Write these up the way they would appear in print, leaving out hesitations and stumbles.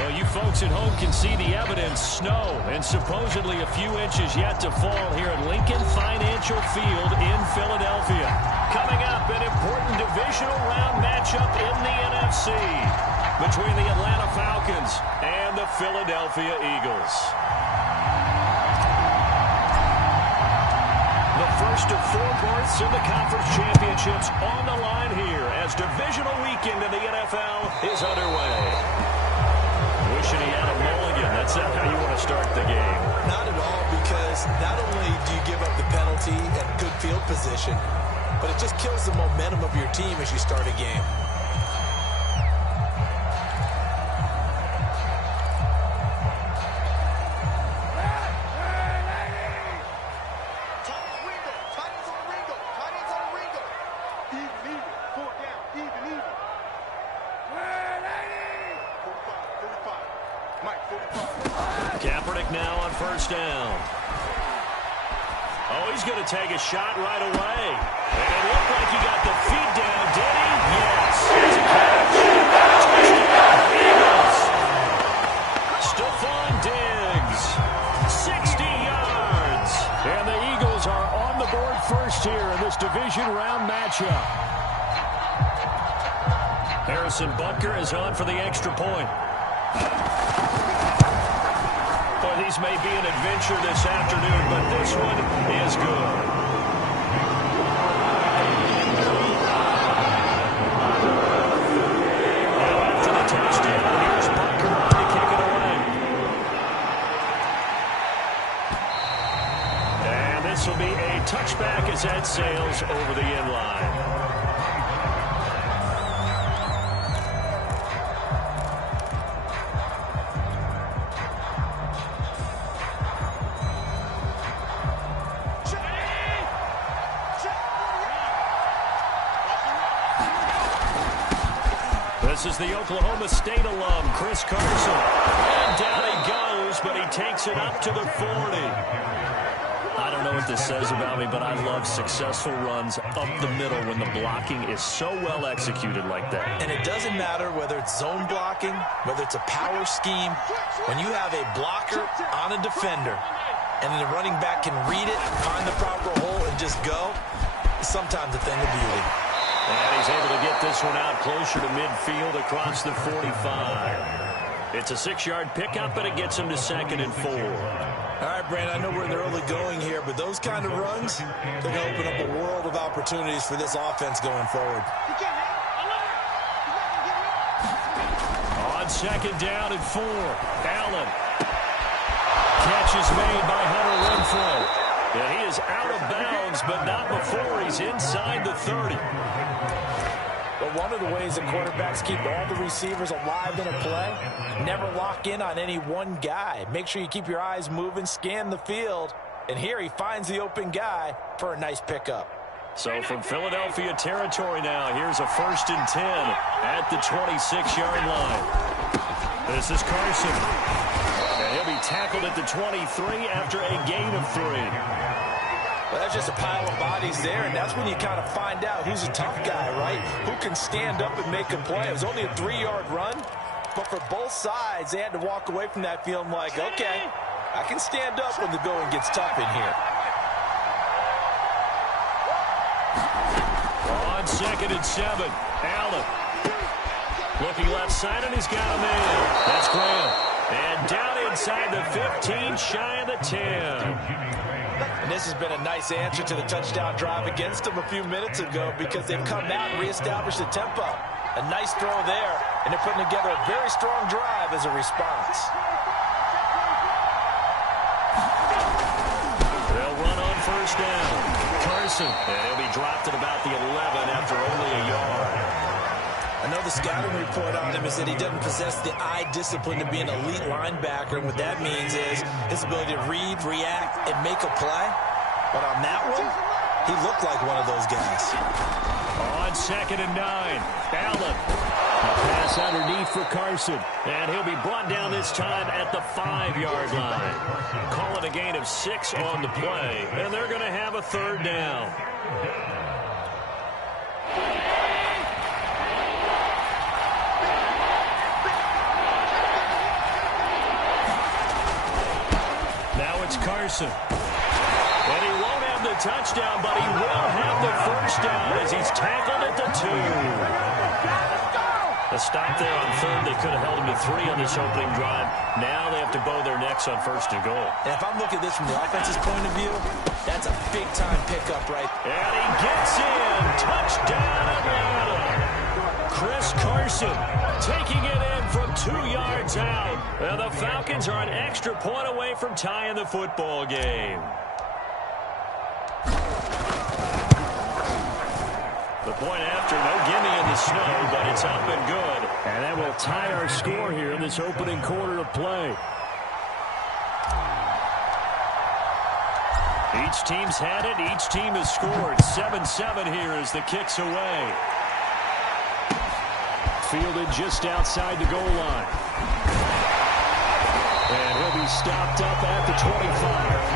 Well, you folks at home can see the evidence. Snow and supposedly a few inches yet to fall here at Lincoln Financial Field in Philadelphia. Coming up, an important divisional round matchup in the NFC between the Atlanta Falcons and the Philadelphia Eagles. The first of 4 berths in the conference championships on the line here as divisional weekend in the NFL is underway. Wishing he had a mulligan. That's not how you want to start the game. Not at all, because not only do you give up the penalty and good field position, but it just kills the momentum of your team as you start a game. Now on first down. Oh, he's going to take a shot right away. And it looked like he got the feet down, did he? Yes. It's a catch. Touchdown, Eagles. Stephon Diggs, 60 yards. And the Eagles are on the board first here in this division round matchup. Harrison Butker is on for the extra point. These may be an adventure this afternoon, but this one is good. Now after the touchdown, here's Butker to kick it away. And this will be a touchback as that sails over the end line. This is the Oklahoma State alum, Chris Carson. And down he goes, but he takes it up to the 40. I don't know what this says about me, but I love successful runs up the middle when the blocking is so well executed like that. And it doesn't matter whether it's zone blocking, whether it's a power scheme. When you have a blocker on a defender, and the running back can read it, find the proper hole, and just go, it's sometimes a thing of beauty. And he's able to get this one out closer to midfield across the 45. It's a 6-yard pickup, and it gets him to 2nd and 4. All right, Brandon, I know we're in the early going here, but those kind of runs, they're going to open up a world of opportunities for this offense going forward. On 2nd down and 4, Allen. Catch is made by Hunter Renfrow. And he is out of bounds, but not before he's inside the 30. But one of the ways that quarterbacks keep all the receivers alive in a play, never lock in on any one guy. Make sure you keep your eyes moving, scan the field, and here he finds the open guy for a nice pickup. So from Philadelphia territory now, here's a 1st and 10 at the 26-yard line. This is Carson. And he'll be tackled at the 23 after a gain of 3. Well, that's just a pile of bodies there, and that's when you kind of find out who's a tough guy, right? Who can stand up and make a play. It was only a 3-yard run, but for both sides, they had to walk away from that feeling like, okay, I can stand up when the going gets tough in here. On 2nd and 7, Allen. Looking left side, and he's got a man. That's Graham. And down inside the 15, shy of the 10. And this has been a nice answer to the touchdown drive against them a few minutes ago because they've come out and reestablished the tempo. A nice throw there, and they're putting together a very strong drive as a response. They'll run on 1st down. Carson, and he'll be dropped at about the 11 after only a yard. I know the scouting report on him is that he doesn't possess the eye discipline to be an elite linebacker. And what that means is his ability to read, react, and make a play. But on that one, he looked like one of those guys. On 2nd and 9, Allen. A pass underneath for Carson. And he'll be brought down this time at the 5-yard line. Call it a gain of 6 on the play. And they're going to have a 3rd down. Carson. And he won't have the touchdown, but he will have the first down as he's tackled at the 2. A stop there on third. They could have held him to 3 on this opening drive. Now they have to bow their necks on first and goal. And if I'm looking at this from the offense's point of view, that's a big-time pickup, right? And he gets in. Touchdown, Atlanta. Chris Carson taking it in from 2 yards out. And the Falcons are an extra point away from tying the football game. The point after, no gimme in the snow, but it's up and good. And that will tie our score here in this opening quarter of play. Each team's had it. Each team has scored. 7-7 here as the kick's away. Fielded just outside the goal line. And he'll be stopped up at the 25.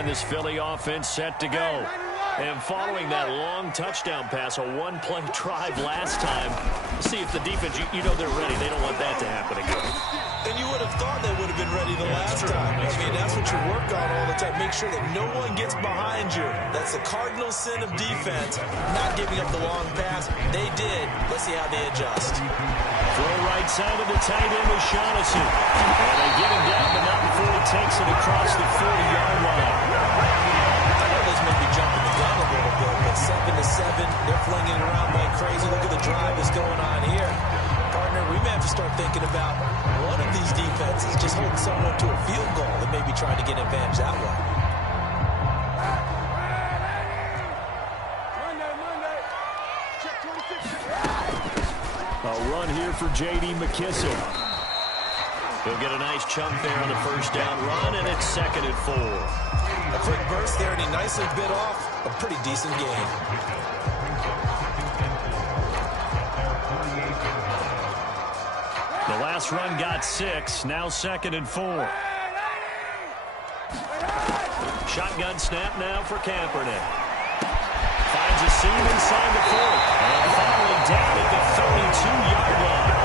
This Philly offense set to go. And following that long touchdown pass, a one-play drive last time, see if the defense, you know they're ready. They don't want that to happen again. And you would have thought they would have been ready the last time. I mean, that's what you work on all the time. Make sure that no one gets behind you. That's the cardinal sin of defense, not giving up the long pass. They did. Let's see how they adjust. Throw right side of the tight end with Shaughnessy. And they get him down, but not before he takes it across the 40-yard line. I know this may be jumping the gun a little bit, but 7-7, they're flinging it around like crazy. Look at the drive that's going on here. Partner, we may have to start thinking about one of these defenses just holding someone to a field goal and maybe trying to get an advantage that way. A run here for J.D. McKissick. He'll get a nice chunk there on the first down run, and it's 2nd and 4. A quick burst there, and he nicely bit off a pretty decent gain. The last run got 6, now 2nd and 4. Shotgun snap now for Kaepernick. Finds a seam inside the 4. And finally down at the 32-yard line.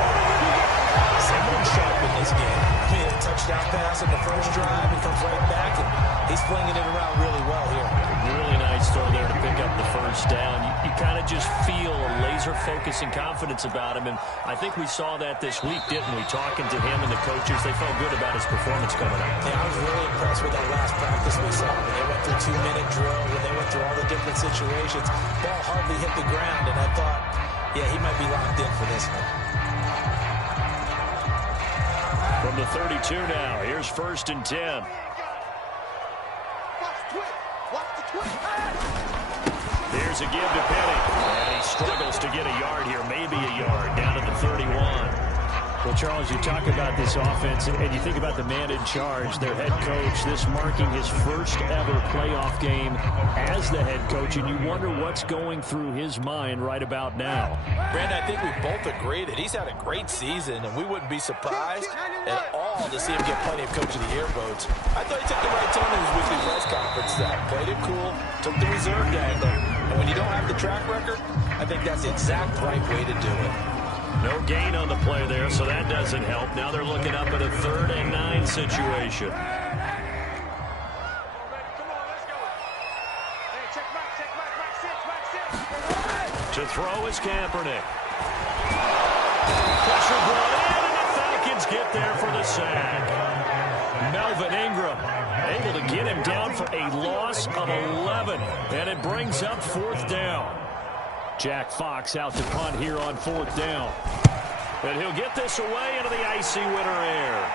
Someone sharp in this game. I mean, a touchdown pass on the first drive. He comes right back, and he's flinging it around really well here. Really nice throw there to pick up the first down. You kind of just feel a laser focus and confidence about him, and I think we saw that this week, didn't we? Talking to him and the coaches, they felt good about his performance coming up. Yeah, I was really impressed with that last practice we saw. When they went through 2-minute drill, when they went through all the different situations, ball hardly hit the ground, and I thought, yeah, he might be locked in for this one. From the 32 now, here's 1st and 10. Here's a give to Penny. And he struggles to get a yard here, maybe a yard, down to the 31. Well, Charles, you talk about this offense, and you think about the man in charge, their head coach, this marking his first ever playoff game as the head coach, and you wonder what's going through his mind right about now. Brandon, I think we both agree that he's had a great season, and we wouldn't be surprised at all to see him get plenty of Coach of the Year votes. I thought he took the right tone in his weekly press conference. Played it cool, took the reserve angle, and when you don't have the track record, I think that's the exact right way to do it. No gain on the play there, so that doesn't help. Now they're looking up at a 3rd and 9 situation. To throw is Kaepernick. Pressure brought in, and the Falcons get there for the sack. Melvin Ingram able to get him down for a loss of 11, and it brings up 4th down. Jack Fox out to punt here on 4th down. And he'll get this away into the icy winter air.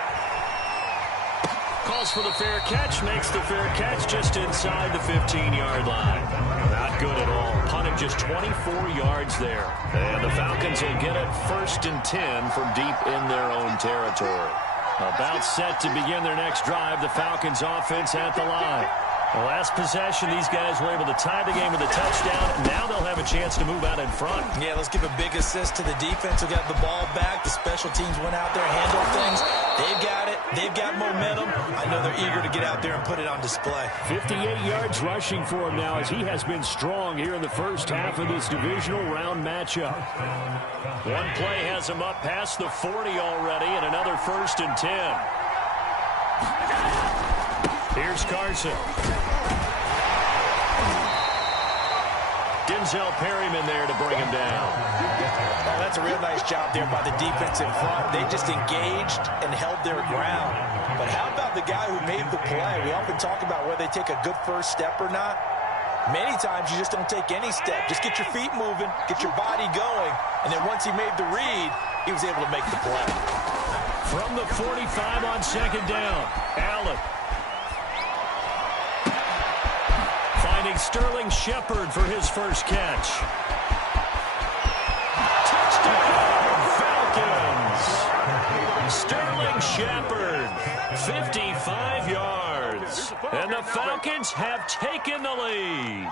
Calls for the fair catch, makes the fair catch just inside the 15-yard line. Not good at all. Punted just 24 yards there. And the Falcons will get it 1st and 10 from deep in their own territory. About set to begin their next drive, the Falcons offense at the line. The last possession, these guys were able to tie the game with a touchdown. Now they'll have a chance to move out in front. Yeah, let's give a big assist to the defense who got the ball back. The special teams went out there, handled things. They've got it. They've got momentum. I know they're eager to get out there and put it on display. 58 yards rushing for him now as he has been strong here in the first half of this divisional round matchup. One play has him up past the 40 already, and another 1st and 10. Here's Carson. Denzel Perryman there to bring him down. Oh, that's a real nice job there by the defense in front. They just engaged and held their ground. But how about the guy who made the play? We often talk about whether they take a good first step or not. Many times you just don't take any step. Just get your feet moving, get your body going, and then once he made the read, he was able to make the play. From the 45 on 2nd down, Allen. Finding Sterling Shepard for his first catch. Touchdown, Falcons! Sterling Shepard, 55 yards. And the Falcons have taken the lead.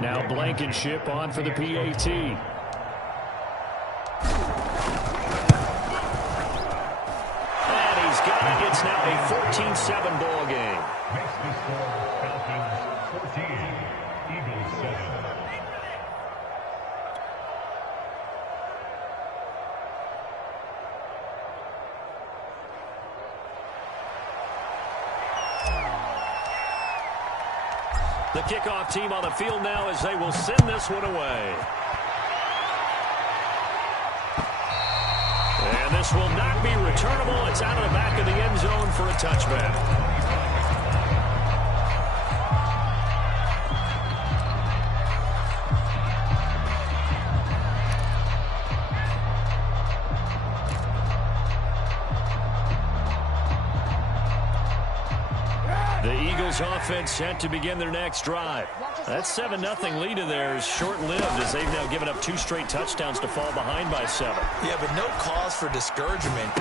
Now Blankenship on for the PAT. And he's got it. It's now a 14-7 ball game. The kickoff team on the field now as they will send this one away. And this will not be returnable. It's out of the back of the end zone for a touchback. Offense set to begin their next drive. That 7-0 lead of theirs short-lived as they've now given up 2 straight touchdowns to fall behind by 7. Yeah, but no cause for discouragement. He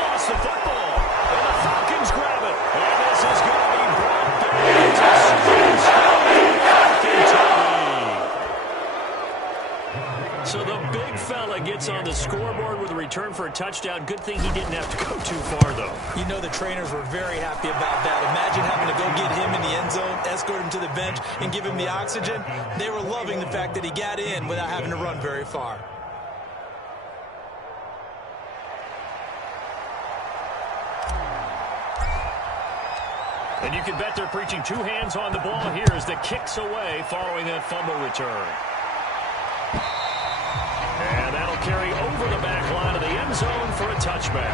lost the football, and the Falcons grab it. And this is going to be brought back to So the big fella gets on the scoreboard with a return for a touchdown. Good thing he didn't have to go too far, though. You know the trainers were very happy about that. Imagine having to go get him in the end zone, escort him to the bench, and give him the oxygen. They were loving the fact that he got in without having to run very far. And you can bet they're preaching 2 hands on the ball here as the kick's away following that fumble return. And that'll carry over the back line of the end zone for a touchback.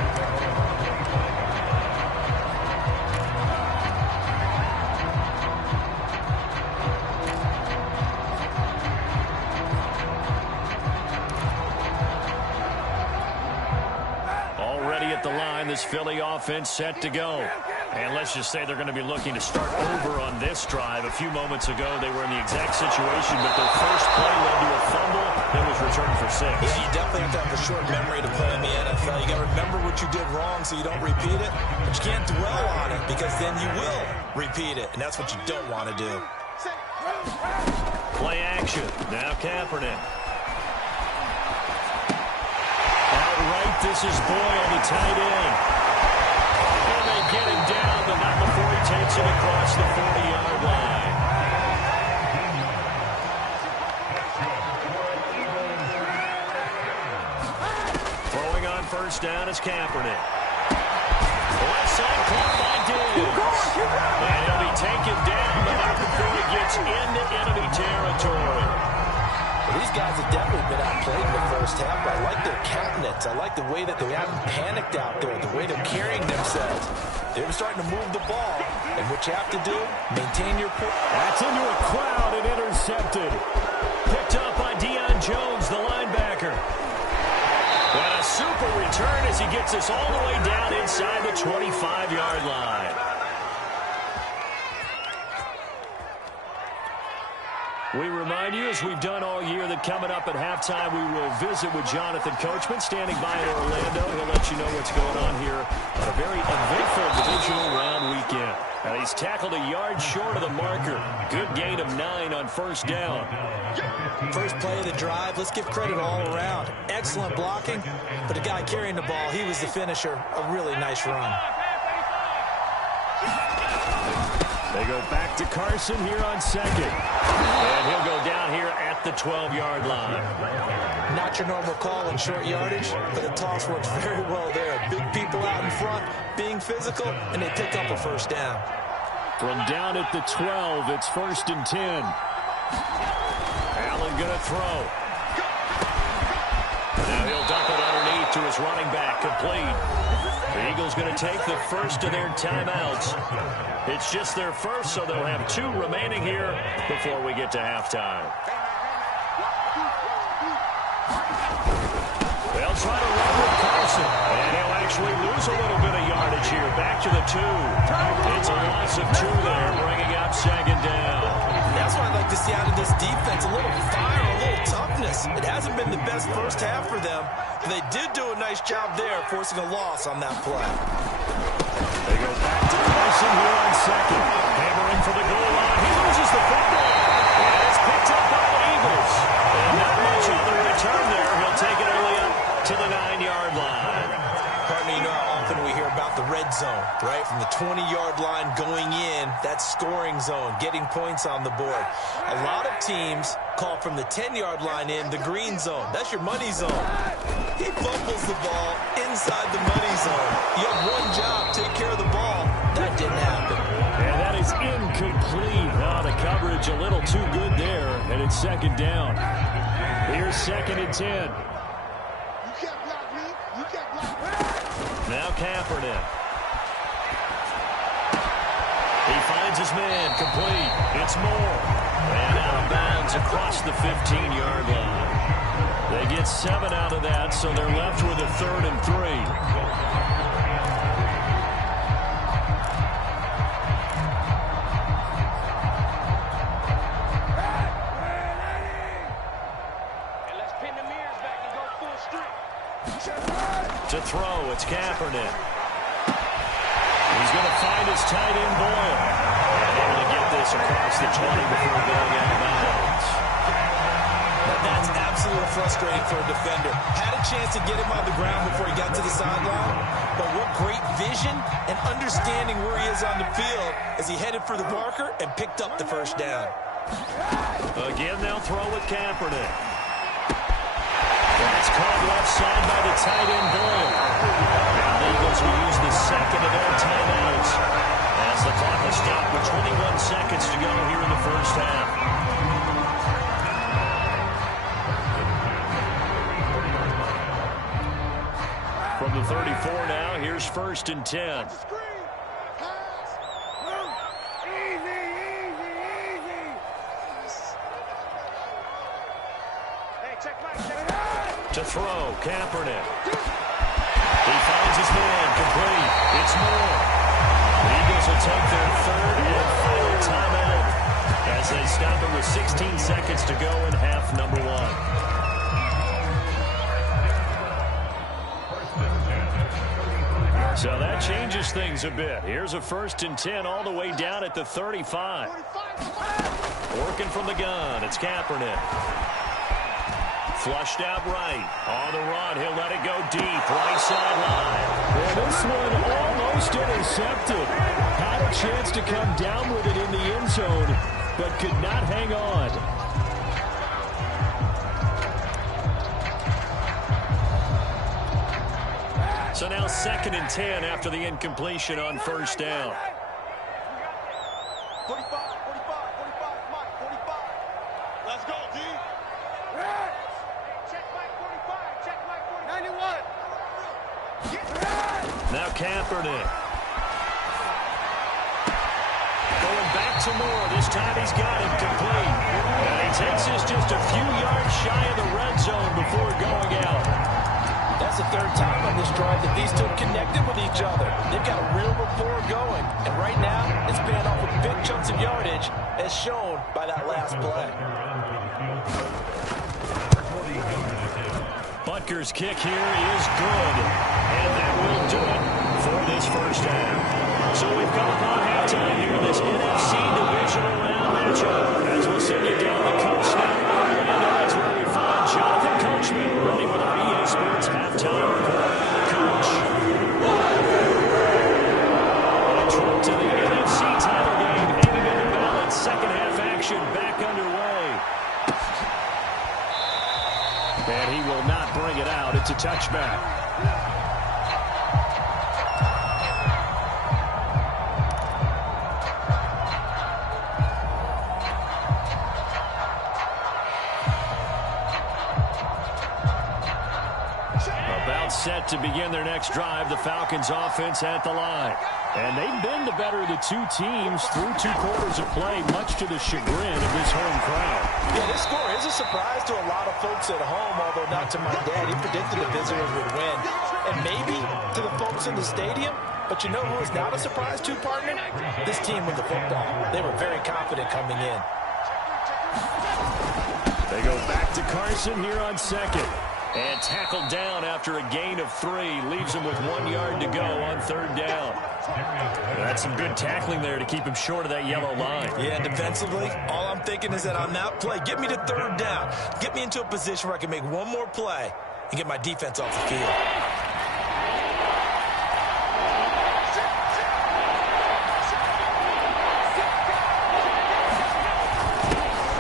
Already at the line, this Philly offense set to go. And let's just say they're going to be looking to start over on this drive. A few moments ago, they were in the exact situation, but their first play led to a fumble that was returned for 6. Yeah, you definitely have to have a short memory to play in the NFL. You got to remember what you did wrong so you don't repeat it, but you can't dwell on it because then you will repeat it, and that's what you don't want to do. Play action. Now Kaepernick. Outright, this is Boyle, the tight end. And they get him down, but not before he takes it across the 40-yard line. Throwing on first down is Kaepernick. Left side caught by Diggs. And he'll be taken down, but not before he gets into enemy territory. Well, these guys have definitely been outplayed in the first half, but I like their countenance. I like the way that they haven't panicked out there, the way they're carrying themselves. They're starting to move the ball, and what you have to do, maintain your point. That's into a crowd and intercepted. Picked up by Deion Jones, the linebacker. And a super return as he gets us all the way down inside the 25-yard line. We remind you, as we've done all year, that coming up at halftime, we will visit with Jonathan Coachman, standing by in Orlando. He'll let you know what's going on here on a very eventful divisional round weekend. And he's tackled a yard short of the marker. Good gain of 9 on first down. First play of the drive, let's give credit all around. Excellent blocking, but the guy carrying the ball, he was the finisher. A really nice run. They go back to Carson here on second. And he'll go down here at the 12-yard line. Not your normal call in short yardage, but the toss works very well there. Big people out in front, being physical, and they pick up a first down. From down at the 12, it's 1st and 10. Allen going to throw. Now he'll dump it underneath to his running back, complete. The Eagles going to take the first of their timeouts. It's just their first, so they'll have 2 remaining here before we get to halftime. They'll try to run with Carson, and he'll actually lose a little bit of yardage here. Back to the 2. It's a loss of 2 there, bringing up 2nd down. That's what I'd like to see out of this defense, a little fire, a little toughness. It hasn't been the best first half for them, but they did do a nice job there, forcing a loss on that play. They go back to Carson here on second. Hammering for the goal line. He loses the football. And it's picked up by the Eagles. And not much on the return there. He'll take it early up to the 9-yard line. Partner, you know how often we hear about the red zone, right? From the 20-yard line going in, that scoring zone, getting points on the board. A lot of teams call from the 10-yard line in the green zone. That's your money zone. He fumbles the ball inside the money zone. You have one job, take care of the ball. That didn't happen. And that is incomplete. Oh, the coverage a little too good there, and it's 2nd down. Here's 2nd and 10. Now Kaepernick. He finds his man, complete. It's Moore. And out of bounds across the 15-yard line. They get 7 out of that, so they're left with a 3rd and 3. To throw, it's Kaepernick. He's going to find his tight end, Boyle. And able to get this across the 20 before going out of bounds. That's absolutely frustrating for a defender. Had a chance to get him on the ground before he got to the sideline, but what great vision and understanding where he is on the field as he headed for the marker and picked up the first down. Again, they'll throw with Kaepernick. That's called left side by the tight end, Boyle. Now the Eagles will use the 2nd of their timeouts as the clock will stop with 21 seconds to go here in the first half. From the 34 now, here's 1st and 10. To throw, Kaepernick. He finds his man, complete. It's Moore. The Eagles will take their 3rd and final timeout as they stop it with 16 seconds to go in half number 1. So that changes things a bit. Here's a 1st and 10 all the way down at the 35. Working from the gun, it's Kaepernick. Flushed out right. On the run, he'll let it go deep. Right sideline. Well, this one almost intercepted. Had a chance to come down with it in the end zone, but could not hang on. So now 2nd and 10 after the incompletion on first down. 45, 45, 45, Mike, 45. Let's go, D. Check Mike 45, check Mike 45. 91. Now Kaepernick. Going back to Moore. This time he's got it complete. And he takes this just a few yards shy of the red zone before going out. That's the 3rd time on this drive that these two connected with each other. They've got a real rapport going. And right now, it's paying off with big chunks of yardage, as shown by that last play. Butker's kick here is good. And that will do it for this first half. So we've come upon halftime to touchback. About set to begin their next drive, the Falcons offense at the line. And they've been the better of the two teams through 2 quarters of play, much to the chagrin of this home crowd. Yeah, this score is a surprise to a lot of folks at home, although not to my dad. He predicted the visitors would win. And maybe to the folks in the stadium. But you know who is not a surprise to, partner? This team with the football. They were very confident coming in. They go back to Carson here on second. And tackled down after a gain of 3. Leaves him with 1 yard to go on 3rd down. That's some good tackling there to keep him short of that yellow line. Yeah, defensively, all I'm thinking is that on that play, get me to 3rd down. Get me into a position where I can make one more play and get my defense off the field.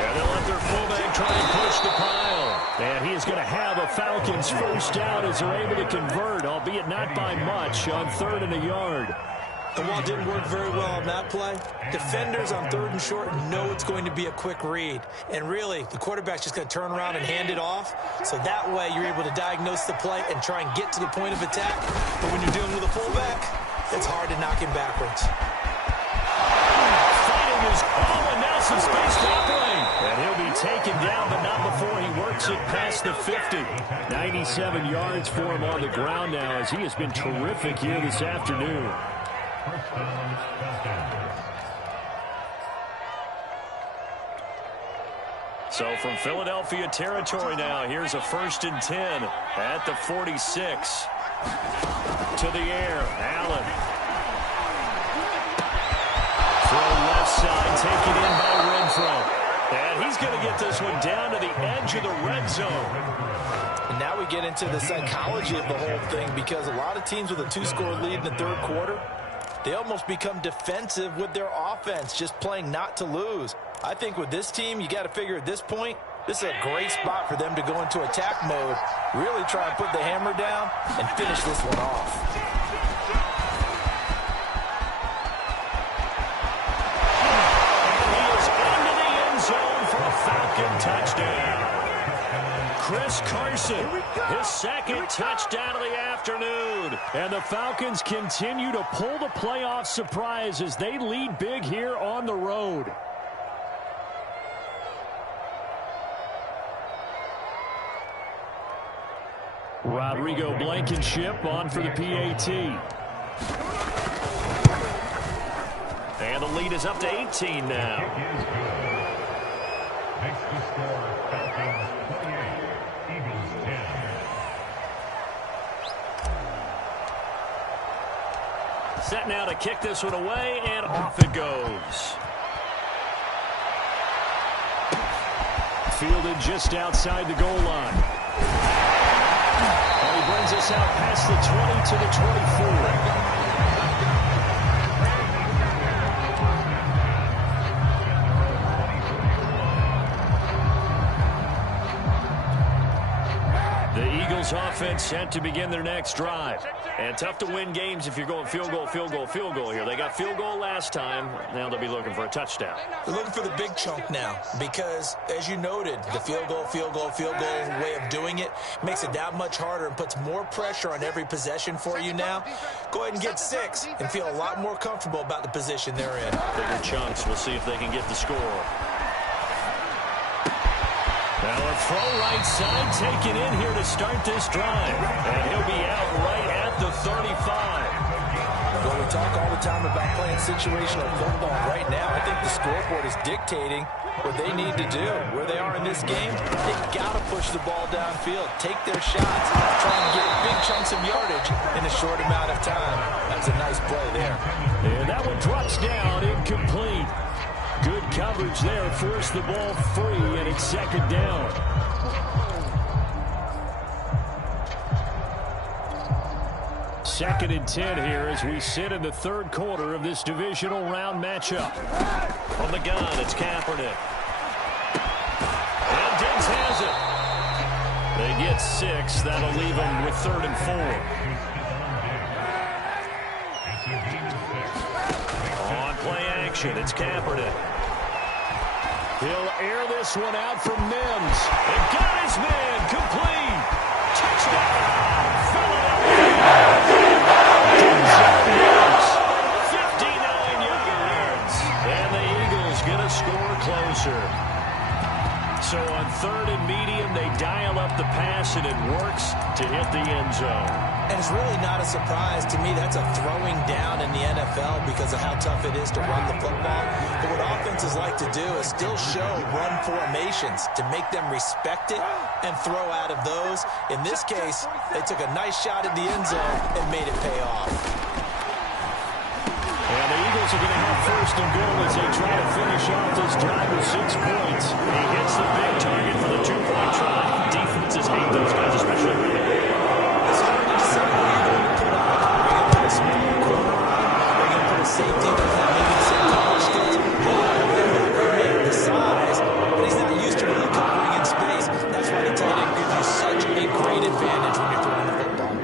And they'll let their fullback try and push the pile. And he is going to have a Falcons first down as they're able to convert, albeit not by much, on 3rd and a yard. And while it didn't work very well on that play, defenders on 3rd and short know it's going to be a quick read. And really, the quarterback's just going to turn around and hand it off. So that way, you're able to diagnose the play and try and get to the point of attack. But when you're dealing with a fullback, it's hard to knock him backwards. Fighting is and now some space to operate. And he'll be taken down, but not before he works it past the 50. 97 yards for him on the ground now, as he has been terrific here this afternoon. So from Philadelphia territory now, here's a 1st and 10 at the 46. To the air, Allen. Throw left side, taken in by Renfro. And he's going to get this one down to the edge of the red zone. And now we get into the psychology of the whole thing, because a lot of teams with a 2-score lead in the 3rd quarter, they almost become defensive with their offense, just playing not to lose. I think with this team, you got to figure at this point, this is a great spot for them to go into attack mode, really try and put the hammer down and finish this one off. Falcon touchdown. Chris Carson, his 2nd touchdown of the afternoon. And the Falcons continue to pull the playoff surprise as they lead big here on the road. Rodrigo Blankenship on for the PAT. And the lead is up to 18 now. Makes the score Falcons 28, Eagles 10. Set now to kick this one away, and off it goes. Fielded just outside the goal line. And he brings us out past the 20 to the 24. Offense set to begin their next drive. And tough to win games if you're going field goal, field goal, field goal here. They got field goal last time. Now they'll be looking for a touchdown. They're looking for the big chunk now because, as you noted, the field goal way of doing it makes it that much harder and puts more pressure on every possession for you now. Go ahead and get 6 and feel a lot more comfortable about the position they're in. Bigger chunks. We'll see if they can get the score. Now a throw right side taken in here to start this drive. And he'll be out right at the 35. Well, we talk all the time about playing situational football. Right now, I think the scoreboard is dictating what they need to do. Where they are in this game, they've got to push the ball downfield, take their shots, try and get big chunks of yardage in a short amount of time. That was a nice play there. And that one drops down, incomplete. Good coverage there, forced the ball free, and it's 2nd down. Second and 10 here as we sit in the 3rd quarter of this divisional round matchup. On the gun, it's Kaepernick. And Diggs has it. They get 6. That'll leave them with 3rd and 4. On play action, it's Kaepernick. He'll air this one out for Mims. And got his man complete. Touchdown. Mims, 59 yards. And the Eagles get a score closer. So on 3rd and medium, they dial up the pass, and it works to hit the end zone. And it's really not a surprise to me. That's a throwing down in the NFL because of how tough it is to run the football. But what offenses like to do is still show run formations to make them respect it and throw out of those. In this case, they took a nice shot at the end zone and made it pay off. And the Eagles are going to have 1st and goal as they try to finish off this drive with 6 points. He hits the big target for the 2-point try. Defenses hate those guys, especially when it's hard to decide who you're going to put on. Are you going to put a small corner on? Are you going to put a safety with that maybe the same college skills? The size, but he's not used to really covering in space. That's why the tight end gives you such a great advantage when you're throwing the football.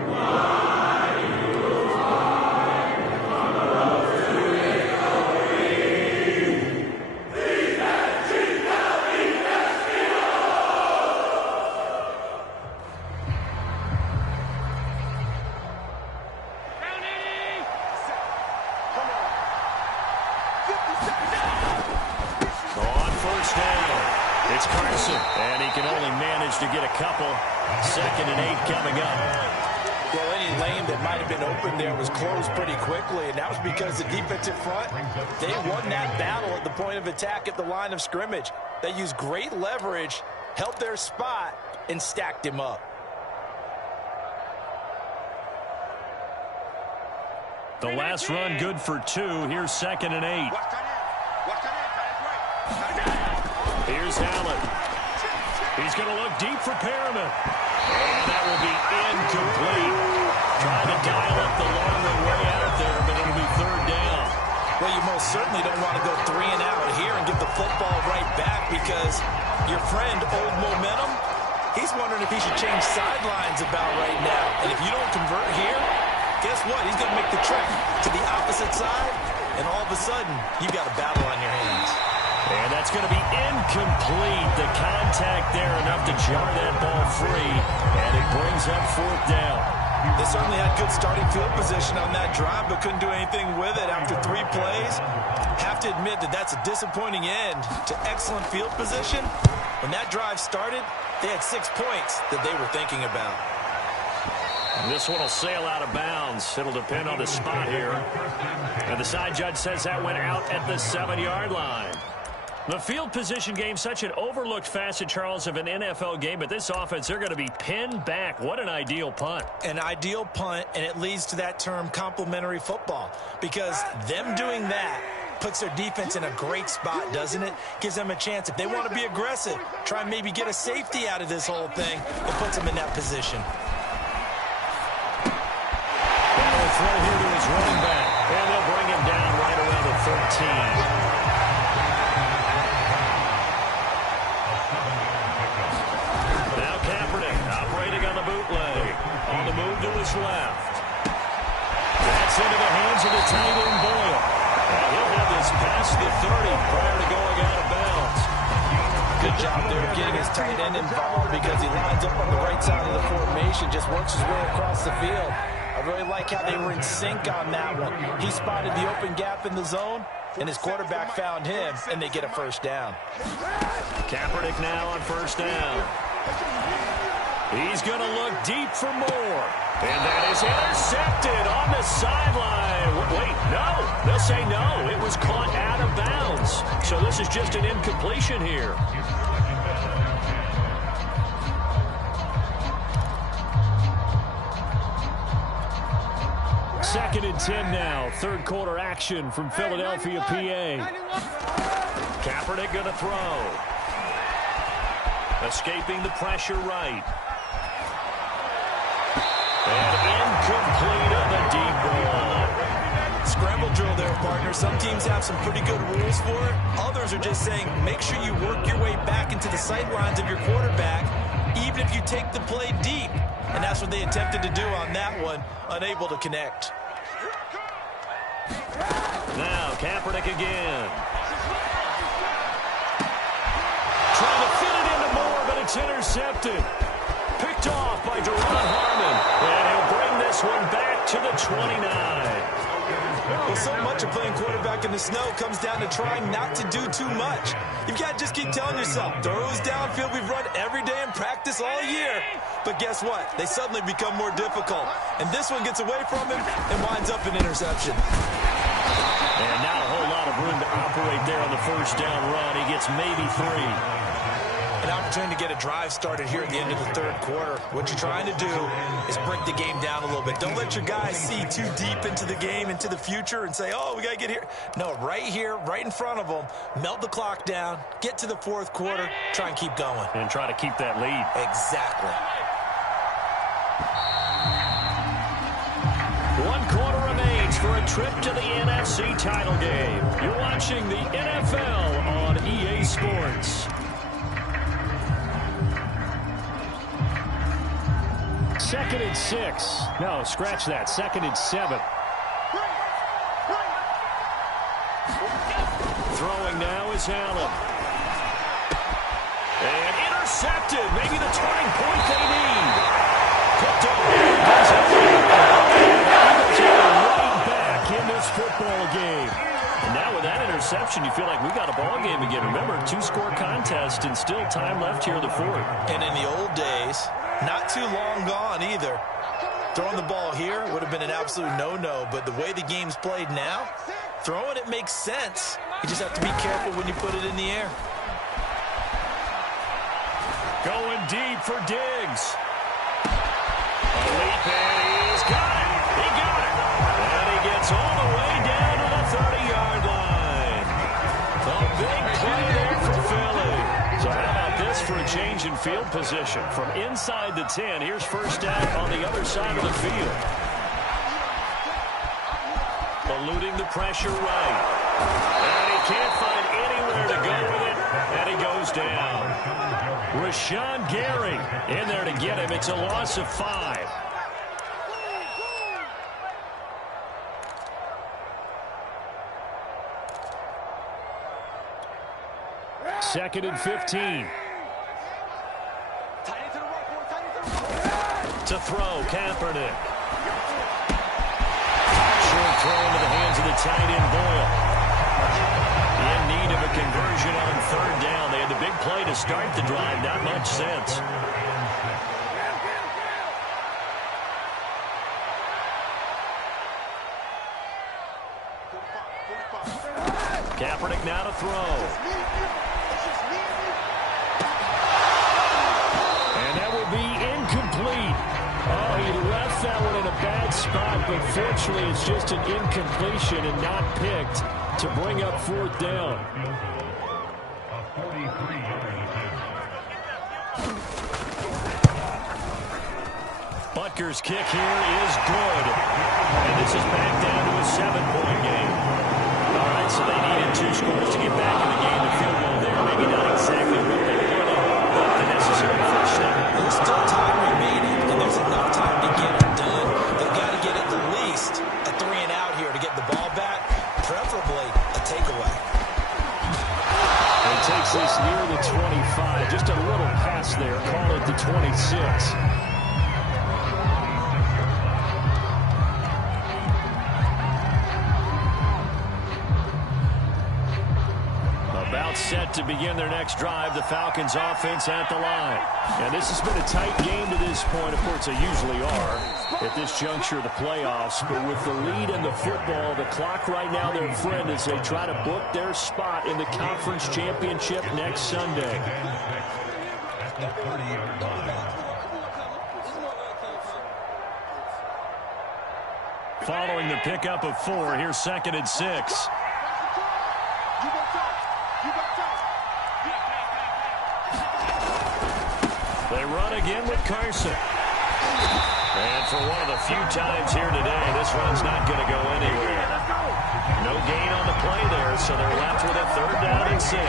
And he can only manage to get a couple. 2nd and 8 coming up. Well, any lane that might have been open there was closed pretty quickly, and that was because the defensive front, they won that battle at the point of attack at the line of scrimmage. They used great leverage, held their spot, and stacked him up. The last run good for 2. Here's 2nd and 8. Here's Allen. He's going to look deep for Perriman. And that will be incomplete. Trying to dial up the long way out there, but it'll be 3rd down. Well, you most certainly don't want to go 3 and out here and get the football right back because your friend, Old Momentum, he's wondering if he should change sidelines about right now. And if you don't convert here, guess what? He's going to make the trek to the opposite side, and all of a sudden, you've got a battle on your hands. And that's going to be incomplete. The contact there enough to jar that ball free, and it brings up 4th down. They certainly had good starting field position on that drive, but couldn't do anything with it after 3 plays. Have to admit that that's a disappointing end to excellent field position. When that drive started, they had 6 points that they were thinking about. This one will sail out of bounds. It'll depend on the spot here. And the side judge says that went out at the 7-yard line. The field position game, such an overlooked facet, Charles, of an NFL game, but this offense, they're going to be pinned back. What an ideal punt. An ideal punt, and it leads to that term complementary football, because them doing that puts their defense in a great spot, doesn't it? Gives them a chance. If they want to be aggressive, try and maybe get a safety out of this whole thing, it puts them in that position. That'll throw here to his running back, and they'll bring him down right around the 13. On the move to his left. That's into the hands of the tight end Boyle. And he'll have this past the 30 prior to going out of bounds. Good job there getting his tight end involved because he lines up on the right side of the formation, just works his way across the field. I really like how they were in sync on that one. He spotted the open gap in the zone, and his quarterback found him, and they get a 1st down. Kaepernick now on 1st down. He's going to look deep for more. And that is intercepted on the sideline. Wait, no. They'll say no. It was caught out of bounds. So this is just an incompletion here. Second and 10 now. 3rd quarter action from Philadelphia, PA. Kaepernick going to throw. Escaping the pressure right. And incomplete on the deep ball. Scramble drill there, partner. Some teams have some pretty good rules for it. Others are just saying, make sure you work your way back into the sight lines of your quarterback even if you take the play deep. And that's what they attempted to do on that one, unable to connect. Now Kaepernick again. Trying to fit it into Moore, but it's intercepted. Picked off by Deron Harmon. And he'll bring this one back to the 29. Well, so much of playing quarterback in the snow comes down to trying not to do too much. You've got to just keep telling yourself, throws downfield we've run every day in practice all year. But guess what? They suddenly become more difficult. And this one gets away from him and winds up an interception. And not a whole lot of room to operate there on the first down run. He gets maybe 3. An opportunity to get a drive started here at the end of the third quarter. What you're trying to do is break the game down a little bit. Don't let your guys see too deep into the game, into the future, and say, oh, we got to get here. No, right here, right in front of them, melt the clock down, get to the fourth quarter, try and keep going. And try to keep that lead. Exactly. 1 quarter remains for a trip to the NFC title game. You're watching the NFL on EA Sports. Second and 6. No, scratch that. Second and 7. Throwing now is Allen. And intercepted. Maybe the turning point they need. Picked up. Right back in this football game. And now with that interception, you feel like we got a ball game again. Remember, 2-score contest and still time left here in the fourth. And in the old days, not too long gone either, throwing the ball here would have been an absolute no-no. But the way the game's played now, throwing it makes sense. You just have to be careful when you put it in the air. Going deep for Diggs. A leap, and he's got it. He got it. And he gets all the way down to the 30-yard line. A big play there for Philly. So how about this for a change in field position? From inside the 10, here's first down on the other side of the field. Eluding the pressure right. And he can't find anywhere to go with it, and he goes down. Rashawn Gary in there to get him. It's a loss of 5. Second and 15. To throw, Kaepernick. Short throw into the hands of the tight end, Boyle. In need of a conversion on third down. They had the big play to start the drive. Not much sense. Kaepernick now to throw. And that will be incomplete. Oh, he left that one in a bad spot, but fortunately it's just an incompletion and not picked to bring up fourth down. Butker's kick here is good. And this is back down to a 7-point game. All right, so they needed 2 scores to get back in the game. The field goal there, maybe not exactly what they wanted, but the necessary first step. There's still time remaining, and there's enough time to get it done. They've got to get at least a 3-and-out here to get the ball back, preferably a takeaway. And takes this near the 25. Just a little pass there. Call it the 26. Set to begin their next drive. The Falcons offense at the line. And this has been a tight game to this point. Of course, they usually are at this juncture of the playoffs. But with the lead in the football, the clock right now, their friend, as they try to book their spot in the conference championship next Sunday. Following the pickup of 4, here's second and 6. They run again with Carson. And for one of the few times here today, this run's not going to go anywhere. No gain on the play there, so they're left with a third down and 6.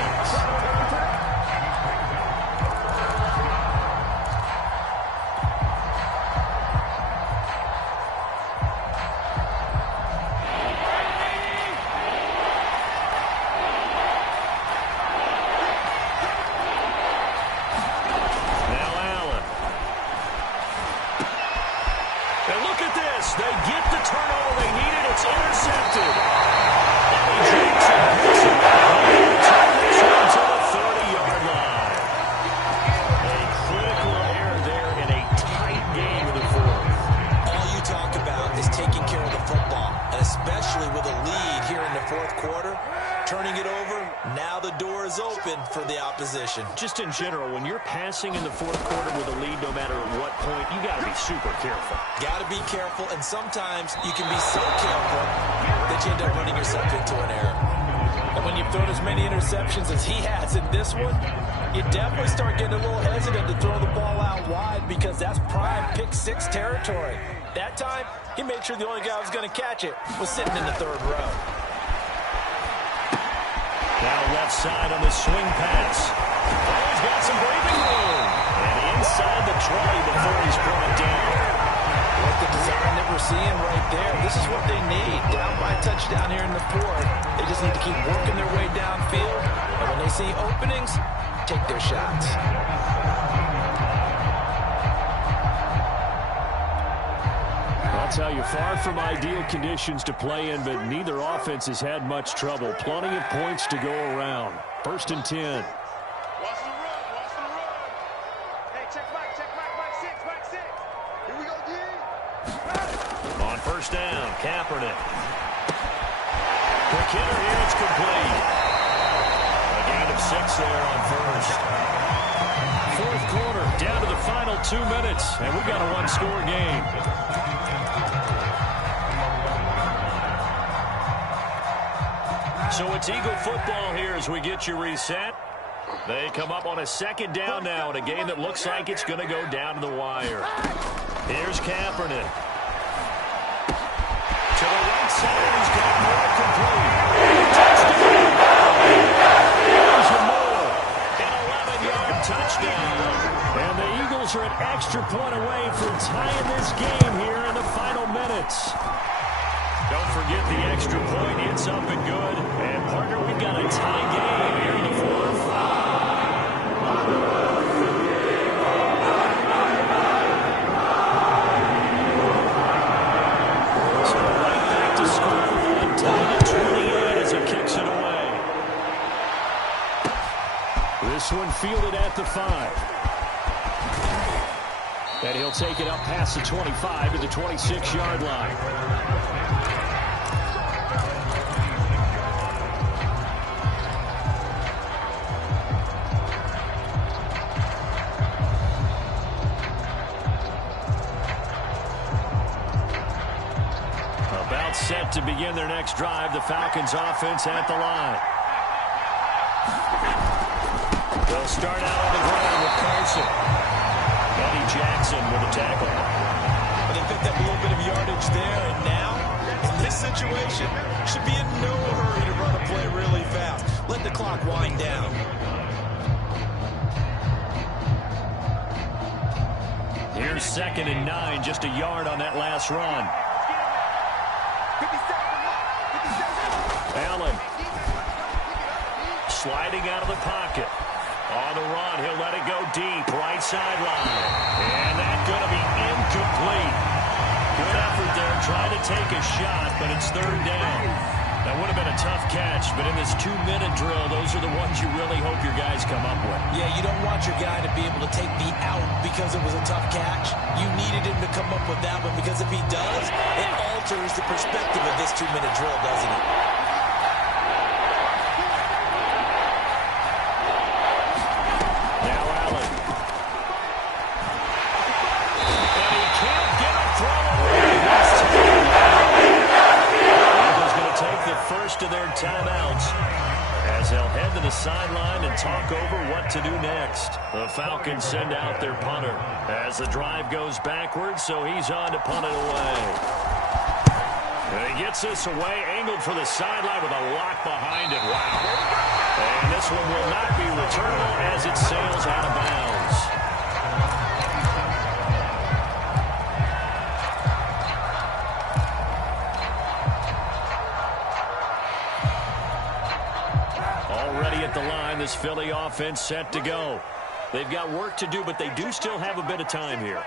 turning it over. Now the door is open for the opposition. Just in general, when you're passing in the fourth quarter with a lead, no matter at what point, you got to be super careful. Got to be careful, and sometimes you can be so careful that you end up running yourself into an error. And when you've thrown as many interceptions as he has in this one, you definitely start getting a little hesitant to throw the ball out wide because that's prime pick-6 territory. That time, he made sure the only guy who was going to catch it was sitting in the third row. Now left side on the swing pass. Oh, he's got some breathing room. And inside the 20 before he's brought down. Like the design that we're seeing right there, this is what they need. Down by a touchdown here in the fourth. They just need to keep working their way downfield. And when they see openings, take their shots. I'll tell you, far from ideal conditions to play in, but neither offense has had much trouble. Plenty of points to go around. 1st and 10. Watch the run, watch the run. Hey, check back, back 6. Here we go, D. On 1st down, Kaepernick. Quick hitter here, it's complete. A gain of 6 there on 1st. Fourth quarter, down to the final 2 minutes, and we've got a one-score game. So it's Eagle football here as we get you reset. They come up on a 2nd down now in a game that looks like it's going to go down to the wire. Here's Kaepernick. To the right side, he's got more complete. Touchdown! Here's Moore. An 11-yard touchdown. And the Eagles are an extra point away from tying this game here in the final minutes. Don't forget the extra point. It's up and good. And, partner, we've got a tie game here in the fourth. So right back to score one. Tied at 28 as he kicks it away. This one fielded at the 5. And he'll take it up past the 25 to the 26-yard line. Set to begin their next drive. The Falcons offense at the line. They'll start out on the ground with Carson. Eddie Jackson with a tackle. But they picked up a little bit of yardage there, and now, in this situation, should be in no hurry to run a play really fast. Let the clock wind down. Here's 2nd and 9, just a yard on that last run. Allen sliding out of the pocket. On the run, he'll let it go deep, right sideline. And that's going to be incomplete. Good effort there, trying to take a shot, but it's 3rd down. That would have been a tough catch, but in this 2-minute drill, those are the ones you really hope your guys come up with. Yeah, you don't want your guy to be able to take the out because it was a tough catch. You needed him to come up with that one, because if he does, it alters the perspective of this 2-minute drill, doesn't it? Now Allen. And he can't get a throw away. Eagles going to take the first of their timeouts as they'll head to the sideline and talk over what to do next. The Falcons send out their punter as the drive goes backwards, so he's on to punt it away. And he gets this away, angled for the sideline with a lock behind it. Wow. And this one will not be returnable as it sails out of bounds. Already at the line, this Philly offense set to go. They've got work to do, but they do still have a bit of time here.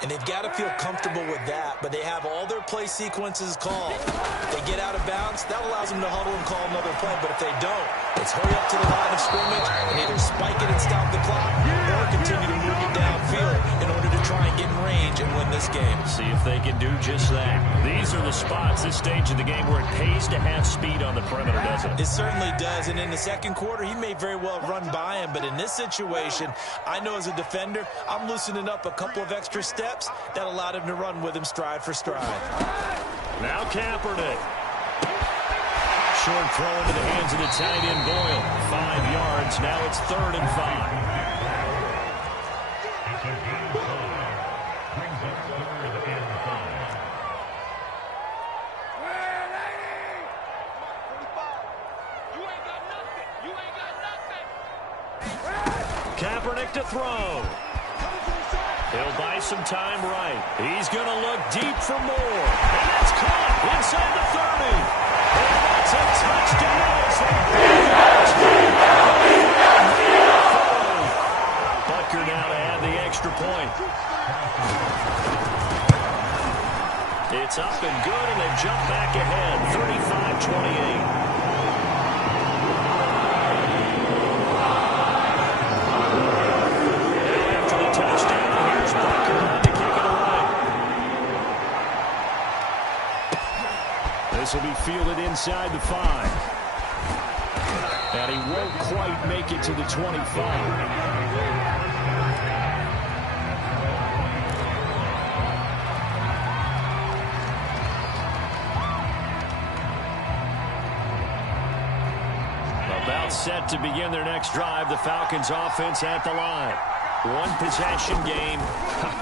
And they've got to feel comfortable with that, but they have all their play sequences called. If they get out of bounds, that allows them to huddle and call another play, but if they don't, it's hurry up to the line of scrimmage and either spike it and stop the clock or continue to move it downfield in order to try and get in range and win this game. See if they can do just that. These are the spots, this stage of the game, where it pays to have speed on the perimeter, doesn't it? It certainly does, and in the second quarter, he may very well run by him, but in this situation, I know as a defender, I'm loosening up a couple of extra steps that allowed him to run with him stride for stride. Now Kaepernick. Short throw into the hands of the tight end Boyle. 5 yards. Now it's 3rd and 5. Kaepernick to throw. He'll buy some time right. He's going to look deep for more. And it's caught inside the 30. And that's a touchdown. Bucker now to add the extra point. It's up and good, and they jump back ahead, 35-28. This will be fielded inside the 5. And he won't quite make it to the 25. About set to begin their next drive. The Falcons offense at the line. One possession game.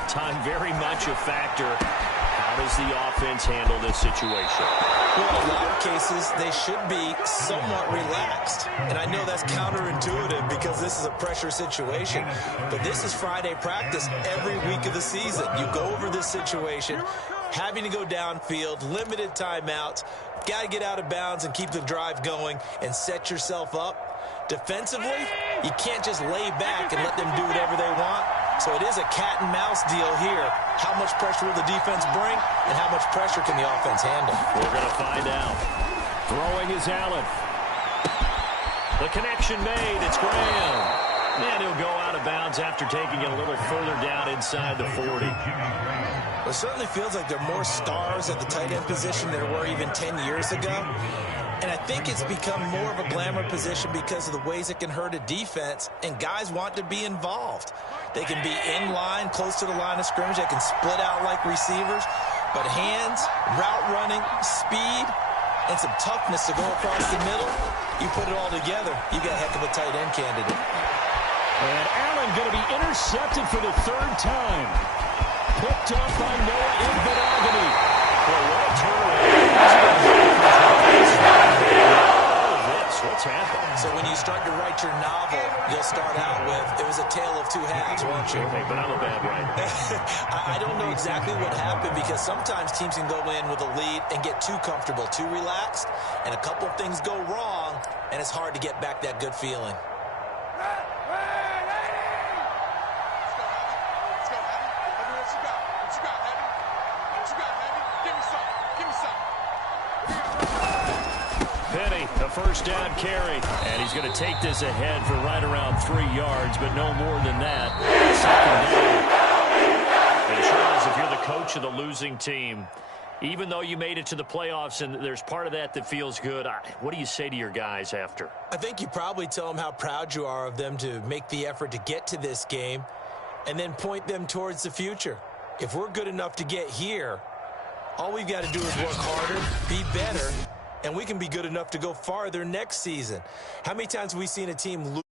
Time very much a factor. How does the offense handle this situation? Well, in a lot of cases, they should be somewhat relaxed. And I know that's counterintuitive because this is a pressure situation. But this is Friday practice every week of the season. You go over this situation, having to go downfield, limited timeouts, got to get out of bounds and keep the drive going and set yourself up. Defensively, you can't just lay back and let them do whatever they want. So it is a cat and mouse deal here. How much pressure will the defense bring, and how much pressure can the offense handle? We're going to find out. Throwing is Allen. The connection made. It's Graham. And he'll go out of bounds after taking it a little further down inside the 40. It certainly feels like there are more stars at the tight end position than there were even 10 years ago. And I think it's become more of a glamour position because of the ways it can hurt a defense, and guys want to be involved. They can be in line, close to the line of scrimmage. They can split out like receivers. But hands, route running, speed, and some toughness to go across the middle, you put it all together, you got a heck of a tight end candidate. And Allen going to be intercepted for the 3rd time. Picked up by Noah Invenagony. Well, what a turnaround. What's happened? So when you start to write your novel, you'll start out with, it was a tale of 2 halves, won't you? Okay, but I'm a bad writer. I don't know exactly what happened because sometimes teams can go in with a lead and get too comfortable, too relaxed, and a couple of things go wrong, and it's hard to get back that good feeling. A first down carry, and he's going to take this ahead for right around 3 yards, but no more than that. 2nd down. And Charles, if you're the coach of the losing team, even though you made it to the playoffs and there's part of that that feels good, what do you say to your guys after? I think you probably tell them how proud you are of them to make the effort to get to this game and then point them towards the future. If we're good enough to get here, all we've got to do is work harder, be better, and we can be good enough to go farther next season. How many times have we seen a team lose?